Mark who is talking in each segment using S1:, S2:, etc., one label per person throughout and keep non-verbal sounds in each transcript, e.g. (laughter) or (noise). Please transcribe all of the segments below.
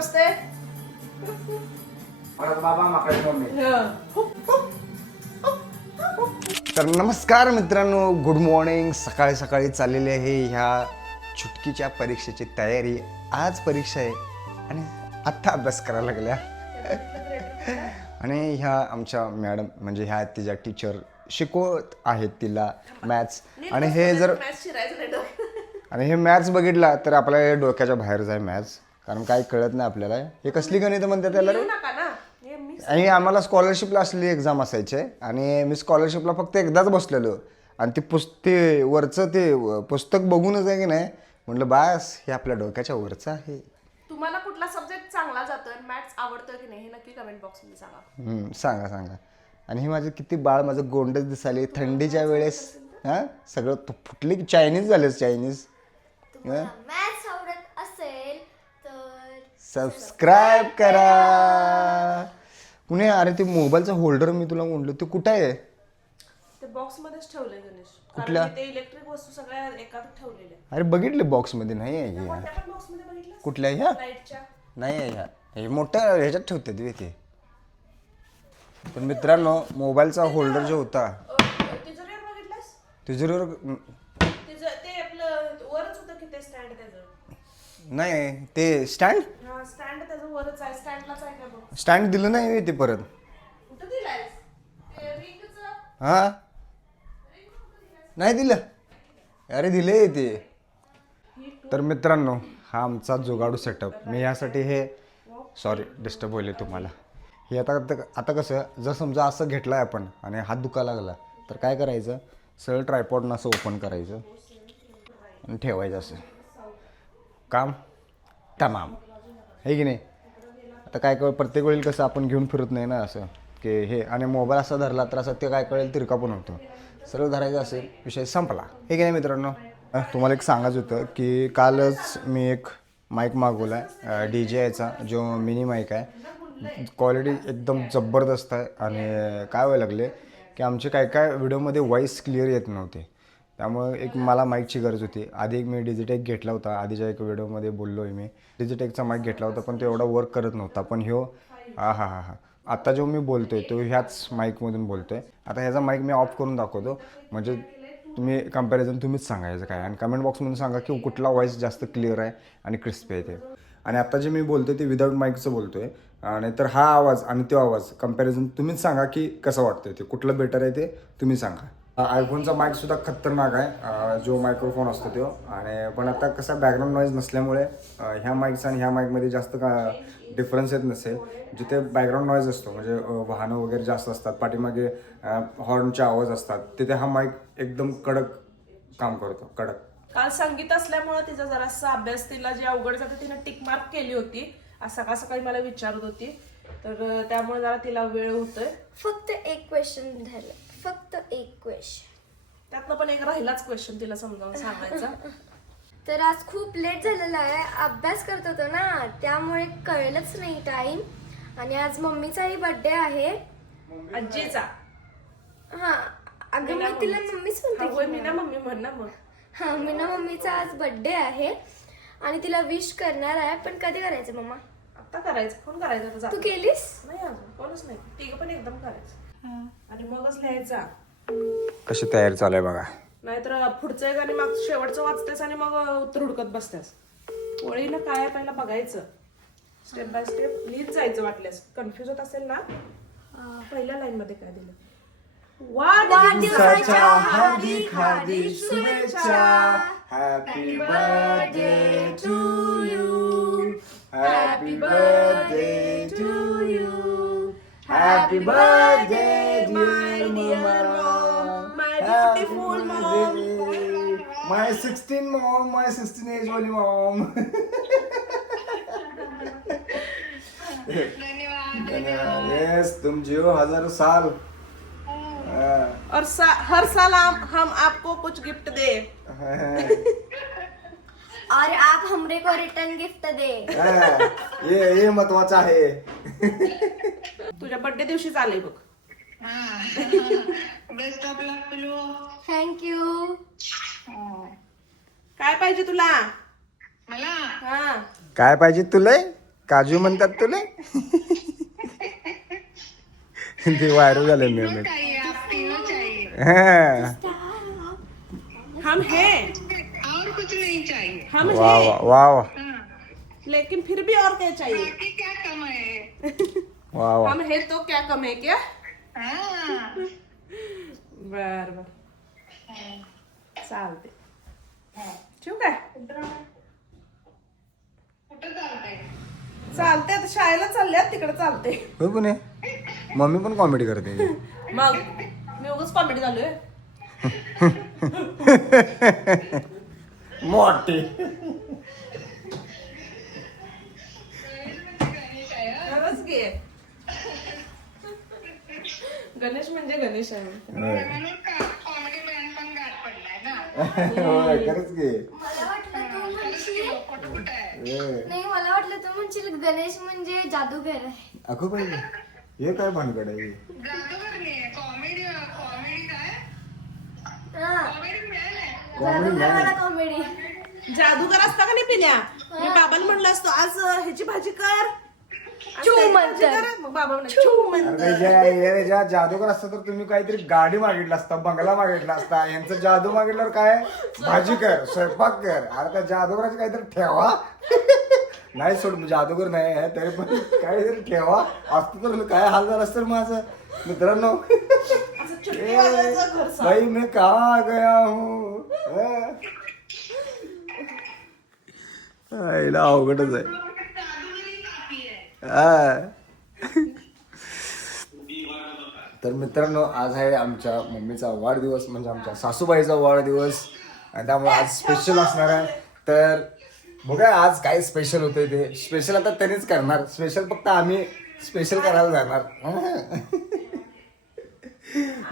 S1: बसते
S2: बाबा माकडे मम्मी.
S1: हं.
S2: तर नमस्कार मित्रांनो गुड मॉर्निंग सकाळी सकाळी चाललेली आहे ह्या चुटकीच्या परीक्षेची तयारी. आज परीक्षा आहे आणि आत्ता अभ्यास करायला लागल्या. आणि ह्या आमच्या मॅडम म्हणजे ह्या तिच्या टीचर शिकवत आहेत तिला मॅथ्स आणि हे जर. आणि हे मॅथ्स बघितला तर आपल्या डोक्याच्या बाहेर जाय मॅथ्स कारण काही कळत नाही आपल्याला. हे कसली गणित म्हणतात त्याला रे?
S1: येऊ नका ना. हे मी
S2: आणि आम्हाला स्कॉलरशिपला असलेली एक्झाम असायचे. आणि मी स्कॉलरशिपला फक्त एकदाच बसलेलो. आणि ते पुस्त ते वरचं ते पुस्तक बघूनच आहे की नाही म्हटलं बास हे आपल्या डोक्याच्या वरचं आहे.
S1: तुम्हाला कुठला सब्जेक्ट चांगला जातोय मॅथ्स आवडतोय की नाही हे नक्की कमेंट बॉक्समध्ये सांगा.
S2: हम्म, सांगा सांगा. आणि हे माझं किती बाळ माझं गोंडच दिसाले थंडीच्या वेळेस हां? सगळं तू फुटली की चायनीज झालेस चायनीज
S3: तुम्हाला
S2: सबस्क्राईब करा. कुणी अरे ते मोबाईलचं होल्डर मी तुला म्हणलो ते कुठं आहे?
S1: ते बॉक्स मध्येच ठेवलंय गणेश.
S2: कुठल्या?
S1: कारण ते इलेक्ट्रिक वस्तू सगळ्या एकात ठेवलेल्या
S2: अरे बघितले बॉक्समध्ये नाही आहे हे.
S1: कोणत्या पण बॉक्समध्ये बघितलं
S2: कुठल्या ह्या?
S1: लाईटच्या
S2: नाही आहे ह्या. हे मोठ्या ह्याच्यात ठेवते ते ते. पण मित्रांनो मोबाईलचा होल्डर जो होता.
S1: तिजोरीवर बघितलंस?
S2: तिजोरीवर
S1: तिचं ते आपलं वरच होतं की ते स्टँड त्याचं
S2: नाही ते स्टँड
S1: हा स्टँड त्याचं वरच आहे स्टँडलाच आहे का बघ?
S2: स्टँड दिलं नाही मी ते परत.
S1: कुठं दिलायस? ते रिंगचं
S2: हा? नाही दिलं. अरे दिले ते. तर मित्रांनो हा आमचा जुगाडू सेटअप मी यासाठी हे सॉरी डिस्टर्ब होईल तुम्हाला. हे आता आता कसं जर समजा असं घेतलं आहे आपण आणि हात दुखा लागला तर काय करायचं? सरळ ट्रायपॉडनं असं ओपन करायचं आणि ठेवायचं असं. काम? तमाम. हे की नाही? आता काय कळ प्रत्येक वेळी कसं आपण घेऊन फिरत नाही ना असं. की हे आणि मोबाईल असा धरला तर असं ते काय कळेल तिरका पण होतो सरळ धरायचं असेल विषय संपला. हे की नाही मित्रांनो? तुम्हाला एक सांगायचं होतं की कालच मी एक माईक मागवला आहे डी जे आयचा जो मिनी माईक आहे. क्वालिटी एकदम जबरदस्त आहे. आणि काय व्हायला लागले की आमचे काय काय व्हिडिओमध्ये व्हॉईस क्लिअर येत नव्हते. त्यामुळे एक मला माईकची गरज होती. आधी एक मी डिजिटेक घेतला होता. आधीच्या एक व्हिडिओमध्ये बोललो आहे मी. डिजिटेकचा माईक घेतला होता पण तो एवढा वर्क करत नव्हता. पण ह्यो हा हा हा हा. आत्ता जो मी बोलतो आहे तो ह्याच माईकमधून बोलतो आहे आता ह्याचा माईक मी ऑफ करून दाखवतो. म्हणजे तुम्ही कंपॅरिझन तुम्हीच सांगायचं काय. आणि कमेंट बॉक्समधून सांगा की कुठला व्हॉईस जास्त क्लिअर आहे आणि क्रिस्पी आहे ते. आणि आता जे मी बोलतोय ते विदाऊट माईकचं बोलतो आहे आणि तर हा आवाज आणि तो आवाज कंपॅरिझन तुम्हीच सांगा की कसं वाटतंय ते. कुठलं बेटर आहे ते तुम्ही सांगा. आयफोनचा माईक सुद्धा खतरनाक आहे. जो मायक्रोफोन असतो तो. आणि पण आता कसा बॅकग्राऊंड नॉईज नसल्यामुळे ह्या माईकचा आणि ह्या माईकमध्ये जास्त का डिफरन्स येत नसेल. जिथे बॅकग्राऊंड नॉईज असतो म्हणजे वाहनं वगैरे जास्त असतात पाठीमागे हॉर्नचे आवाज असतात तिथे हा माईक एकदम कडक काम करतो कडक.
S1: काल संगीत असल्यामुळे तिचा जरासा अभ्यास तिला जे अवघड जातं तिने टिक मार्क केली होती. आज सकाळ सकाळी मला विचारत होती. तर त्यामुळे जरा तिला वेळ होतोय.
S3: फक्त एक क्वेश्चन झालं फक्त एक क्वेश्चन
S1: त्यातनं पण एक राहिलाच क्वेश्चन तिला समजावून सांगायचा. (laughs)
S3: तर आज खूप लेट झालेला आहे. अभ्यास करत होतो ना त्यामुळे कळलंच नाही टाइम आणि आज मम्मीचाही बर्थडे आहे.
S1: आजीचा.
S3: हा अगं मी तिला मम्मीच.
S1: हा, होय
S3: म्हणते
S1: मी ना मम्मी म्हण ना मग.
S3: हा मीना मम्मीचा आज बर्थडे आहे. आणि तिला विश करणार आहे पण कधी करायचं मम्मा?
S1: आता करायचं फोन करायचा आता जा.
S3: तू केलीस?
S1: नाही अजून कोणच नाही. तिघ पण एकदम करायचं. आणि मगच लिहायचा.
S2: कशी तयारी चालू आहे बघा.
S1: नाहीतर पुढचं एक आणि माग शेवटचं वाचतेस आणि मग उत्तर हुडकत बसतेस. ओळीनं काय पहिला बघायचं. स्टेप बाय स्टेप लिहित जायचं वाटल्यास. कन्फ्युज होत असेल ना? पहिल्या लाईन मध्ये काय दिलं?
S3: वाढदिवसाच्या
S2: हार्दिक हार्दिक शुभेच्छा. Happy birthday to you happy birthday to you happy birthday my sixteen mom my sixteen age वाली मॉम यस तुम जियो हजारों साल. हाँ,
S1: और सा, हर साल हम हम आपको कुछ गिफ्ट दे.
S3: और आप हमरे को रिटर्न गिफ्ट दे.
S2: हाँ, ये ये महत्वाचं आहे
S1: तुझ्या बर्थडे दिवशी आले बघ.
S4: बेस्ट ऑफ लक पिलू
S3: थँक्यू
S1: काय पाहिजे तुला?
S4: मला?
S1: हा.
S2: काय पाहिजे तुला? काजू म्हणतात तुला? ते व्हायरल झाले मी
S4: चाहिए आप तीनों चाहिए
S2: हा.
S1: हम हैं.
S4: और कुछ नहीं चाहिए
S1: हम
S2: वा
S1: हैं.
S2: वा वा वा.
S4: हाँ.
S1: लेकिन फिर भी और क्या चाहिए?
S4: बाकी क्या कम है?
S2: वा वा.
S1: हम है तो क्या कम है क्या?
S4: हाँ
S1: बर बर. चालते ठेवू काय? चालते आता शाळेला चालल्यात तिकडे चालते
S2: हो पण. मम्मी पण कॉमेडी करते.
S1: मग मी उगाच कॉमेडी झालोय
S2: मोठी.
S1: गणेश म्हणजे गणेश आहे.
S4: म्हणून कॉमेडी मॅन पण गाठ पडलाय ना?
S2: होय, खरंच की.
S3: मला वाटलं तू म्हणशील
S4: पोट कुठं आहे
S2: ए,
S3: नाही मला वाटलं तू म्हणशील गणेश म्हणजे जादूगर आहे.
S2: अगं बाई हे काय भानगड आहे?
S4: जादूगर नाही कॉमेडी कॉमेडी काय?
S3: हा.
S4: कॉमेडी मॅन आहे.
S3: जादूगर वाला कॉमेडी
S1: जादूगर असता का नाही पिण्या? मी बाबाला म्हणलं असतो आज अं, ह्याची भाजी कर.
S3: म्हणतात.
S1: म्हणतात.
S2: ज्या ज्या जादूगर असतं तर तुम्ही काहीतरी गाडी मागितला असता बंगला मागितला असता. यांचं जादू मागितल्यावर काय? भाजी कर स्वयंपाक कर. अरे त्या जादूगराची काहीतरी ठेवा. नाही सोड जादूगर नाही आहे तरी पण काहीतरी ठेवा. असतं तर काय हाल झाला असतं माझं? मित्रांनो. भाई मैं कहा आ गया हूँ? आईला अवघडच आहे
S4: जादूगरी काफी आहे
S2: हा. तर मित्रांनो आज आहे आमच्या मम्मीचा वाढदिवस म्हणजे आमच्या सासूबाईचा वाढदिवस. आणि त्यामुळे आज स्पेशल असणार आहे. तर बघा आज काय स्पेशल होते ते. स्पेशल आता त्यांनीच करणार. स्पेशल फक्त आम्ही स्पेशल करायला जाणार.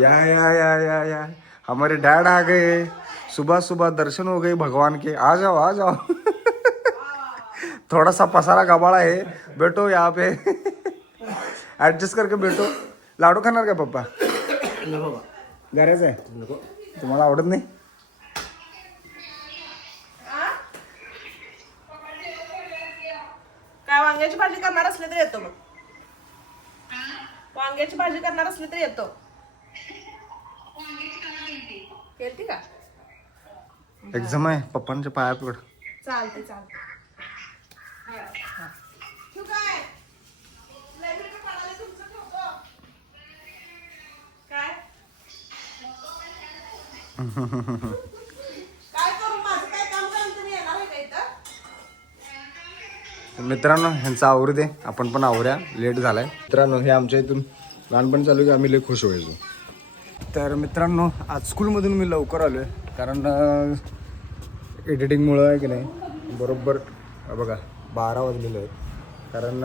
S2: या या या या या. हमारे डॅड आ गए. सुबह सुबह दर्शन हो गए भगवान के. आ जाओ आ जाओ. थोड़ा सा पसारा गबाड़ा है बैठो यहाँ पे. ऍडजस्ट करके बैठो लाडू खाणार का पप्पा? गरज आहे? तुम्हाला आवडत नाही?
S1: काय वांग्याची भाजी करणार असले तर येतो मग. वांग्याची भाजी करणार असली तर येतो. केलती का?
S2: एक्झाम आहे. पप्पांच्या पाया पड
S1: चालते चालते ठेवू काय लायब्ररीत पडायला तुमचं ठेवतो काय काय करू माझं काय काम करून तुम्ही येणार आहे का इथं
S2: तर मित्रांनो ह्यांचा आवरू दे. आपण पण आवरूया. लेट झालाय. मित्रांनो हे आमच्या इथून लहानपण चालू की आम्ही लय खुश व्हायचो. तर मित्रांनो आज स्कूलमधून मी लवकर आलो आहे कारण एडिटिंगमुळं आहे की नाही बरोबर बघा बारा वाजलेले आहेत. कारण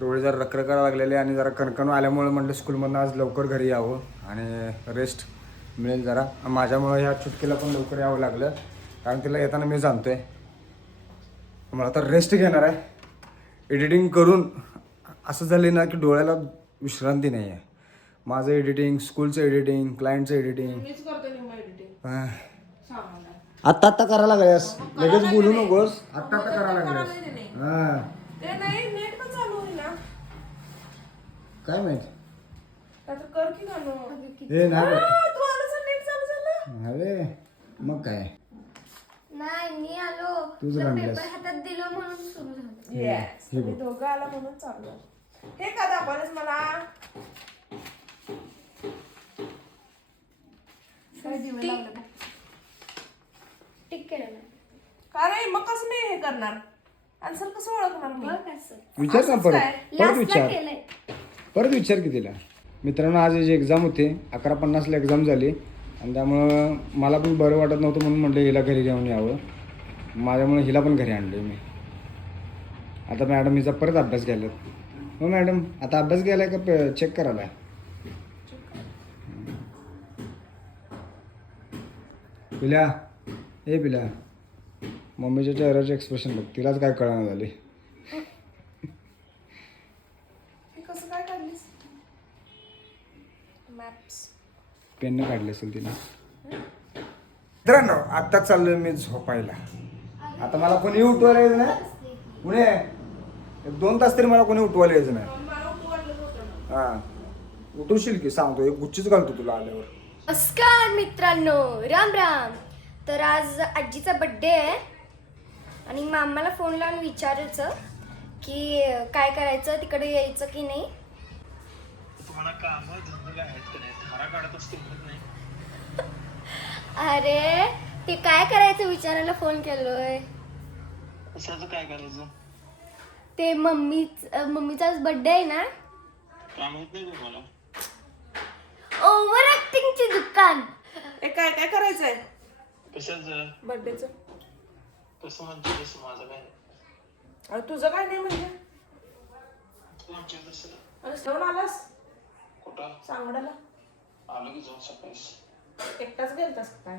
S2: डोळे जरा रखरखा लागलेले आणि जरा कणकण आल्यामुळे म्हटलं स्कूलमधनं आज लवकर घरी यावं आणि रेस्ट मिळेल जरा. माझ्यामुळं ह्या चुटकीला पण लवकर यावं लागलं. कारण तिला येताना मी जाणतोय. मला आता रेस्ट घेणार आहे. एडिटिंग करून असं झालं ना की डोळ्याला विश्रांती नाही आहे माझं एडिटिंग स्कूलचं एडिटिंग क्लायंटचं एडिटिंग आत्ता आत्ता करायला लागल्यास. लगेच बोलू नकोस. आत्ता आत्ता करायला लागल्यास हां.
S1: ते नाही नेट पण चालू होईल ना.
S2: काय माहीत? हे नाही अरे मग काय?
S3: नाही मी आलो.
S2: रंगलास.
S3: पेपर हातात दिलं म्हणून सुरू झालं.
S1: येस मी दोघं आला म्हणून चालू झालं. हे का दाखवायलास मला?
S3: टिक. केलं ना.
S1: का नाही मग कसं मी हे करणार? आन्सर कसं ओळखणार मी?
S3: बघ असं.
S2: विचार ना परत. परत
S3: लास्टला
S2: विचार.
S3: केलंय.
S2: परत विचार की तिला. मित्रांनो आज जी एक्झाम होती अकरा पन्नासला एक्झाम झाली. आणि त्यामुळं मला पण बरं वाटत नव्हतं म्हणून म्हटलं हिला घरी घेऊन यावं. माझ्यामुळे हिला पण घरी आणले मी. आता मॅडम हिचा परत अभ्यास घ्यायला हो मॅडम आता अभ्यास घ्यायला का चेक करायला पिल्या ए पिल्या मम्मीच्या चेहऱ्याचे एक्सप्रेशन बघ तिलाच काय कळणार झाली.
S1: हे कसं काय
S2: पेनने काढले असेल तिने. मित्रांनो आत्ताच चाललोय मी झोपायला. आता मला कोणी उठवायला येत ना पुणे. एक दोन तास तरी मला कोणी उठवायला यायचं नाही. हा. उठवशील की सांगतो. एक गुच्चीच घालतो तुला आल्यावर.
S3: नमस्कार मित्रांनो. राम राम. तर आज आजीचा बड्डे आहे. आणि मामाला फोन लावून विचारायचं की काय करायचं तिकडे यायचं की नाही?
S5: तुम्हाला काम धंदे आहेत का नाही?
S3: अरे ते काय करायचं विचारायला फोन केलोय?
S5: कशाचं काय करायचं?
S3: ते मम्मी मम्मीचाच बड्डे आहे ना?
S5: नाही तुम्हाला?
S3: ओव्हर ऍक्टिंगची दुकान.
S1: ए काय काय करायचंय?
S5: कशाचं?
S1: बर्थडेचं
S5: कसं म्हणतो तसं माझं काय नाही.
S1: अरे तुझं काय नाही म्हणजे?
S5: तुमच्या
S1: अरे आलास?
S5: कुठं?
S1: सांगडाला
S5: आलो की जाऊन सकाळीच
S1: एकटाच गेलतास काय.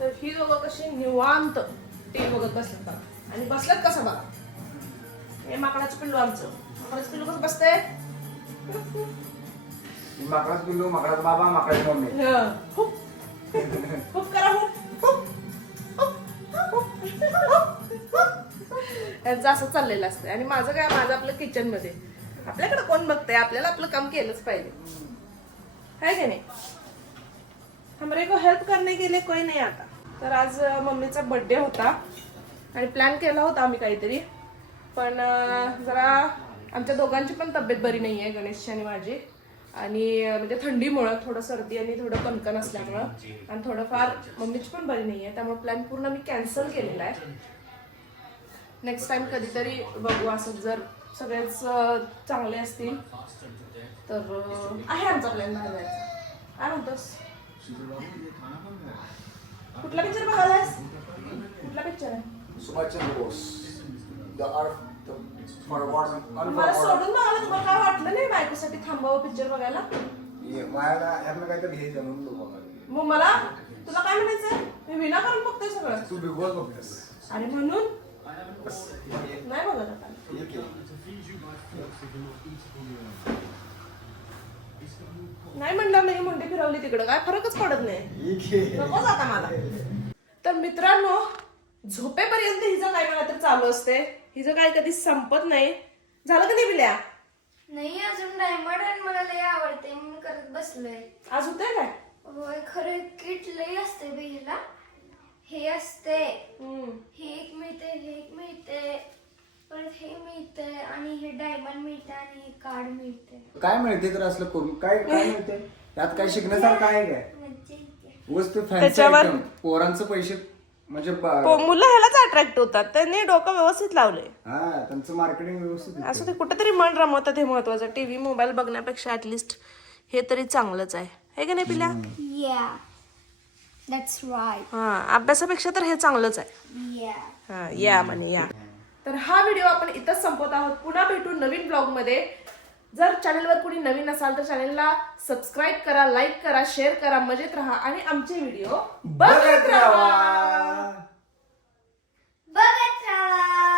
S1: तर ही दोघं कशी निवांत टी बघत बसतात बघा. आणि बसल्यात कसं बघा? हे माकडाचं पिल्लू आमचं. माकडाचं पिल्लू कसं बसतंय?
S2: माकडाच पिल्लू माकडाचा बाबा माकडाची मम्मी.
S1: हं. हुप. हुप करा. यांचं असं चाललेलं असतं आणि माझं काय माझं आपलं किचनमध्ये. आपल्याकडे कोण बघतंय? आपल्याला आपलं काम केलंच पाहिजे. है की नाही? हमारे को हेल्प करने के लिए कोई नहीं आता। तर आज मम्मीचा बड्डे होता आणि प्लॅन केला होता आम्ही काहीतरी. पण जरा आमच्या दोघांची पण तब्येत बरी नाही आहे गणेशची आणि माझी. आणि म्हणजे थंडीमुळं थोडं सर्दी आणि थोडं कणकण असल्यामुळं. आणि थोडंफार मम्मीची पण बरी नाही आहे त्यामुळे प्लॅन पूर्ण मी कॅन्सल केलेला आहे. नेक्स्ट टाइम कधीतरी बघू असं जर सगळेच चांगले असतील. तर आहे आमचा प्लॅन बाहेर जायचा काय म्हणतोस? कुठला पिक्चर बघायलास कुठला पिक्चर आहे?
S2: सुभाषचंद्र बोस. द अर्थ
S1: मला सोडून बघायला तुम्हाला काय वाटलं नाही बायकोसाठी थांबावं पिक्चर बघायला. मग मला? तुला काय म्हणायचं मी विनाकारण बघतोय सगळं.
S2: तू बिग बॉस बघतेस
S1: आणि म्हणून? नाही बघत आता
S2: एक आहे.
S1: नाही म्हणलं फिरवली तिकडं? काय फरकच पडत नाही.
S2: एक आहे.
S1: नको जाता मला. तर मित्रांनो झोपेपर्यंत हिचं काय मला तर चालू असते हिचं काय कधी संपत नाही. झालं का नाही बिल्या?
S3: नाही अजून डायमंड आणि मला लय आवडते मी करत बसलोय.
S1: आज होतंय काय?
S3: होय खरं किट लय असते बाईला हे असते. हे एक मिळते हे एक मिळते परत हे मिळते आणि हे डायमंड मिळते आणि हे कार्ड मिळते
S2: काय मिळते तर असलं करून. काय काय (laughs) मिळते त्यात काय शिकण्यासारखं आहे काय. वस्तू
S1: त्याच्यावर-
S2: पोरांचं पैसे म्हणजे ब-
S1: पो- मुलं ह्यालाच अट्रॅक्ट होतात. त्यांनी डोकं व्यवस्थित लावले
S2: हा त्यांचं मार्केटिंग व्यवस्थित आहे.
S1: असं ते कुठेतरी मन रमवतात हे महत्वाचं. टीव्ही मोबाईल बघण्यापेक्षा ऍटलिस्ट हे तरी चांगलंच आहे. हे का नाही पिल्या?
S3: Yeah, that's right.
S1: हा अभ्यासापेक्षा तर हे चांगलंच आहे.
S3: Yeah.
S1: हा या म्हणे या. तर हा व्हिडिओ आपण इथंच संपवत आहोत. पुन्हा भेटू नवीन ब्लॉगमध्ये. जर चॅनलवर कुणी नवीन असाल तर चॅनलला सबस्क्राईब करा लाईक करा शेअर करा मजेत राहा आणि आमचे व्हिडिओ बघत राहा. बघत राहा.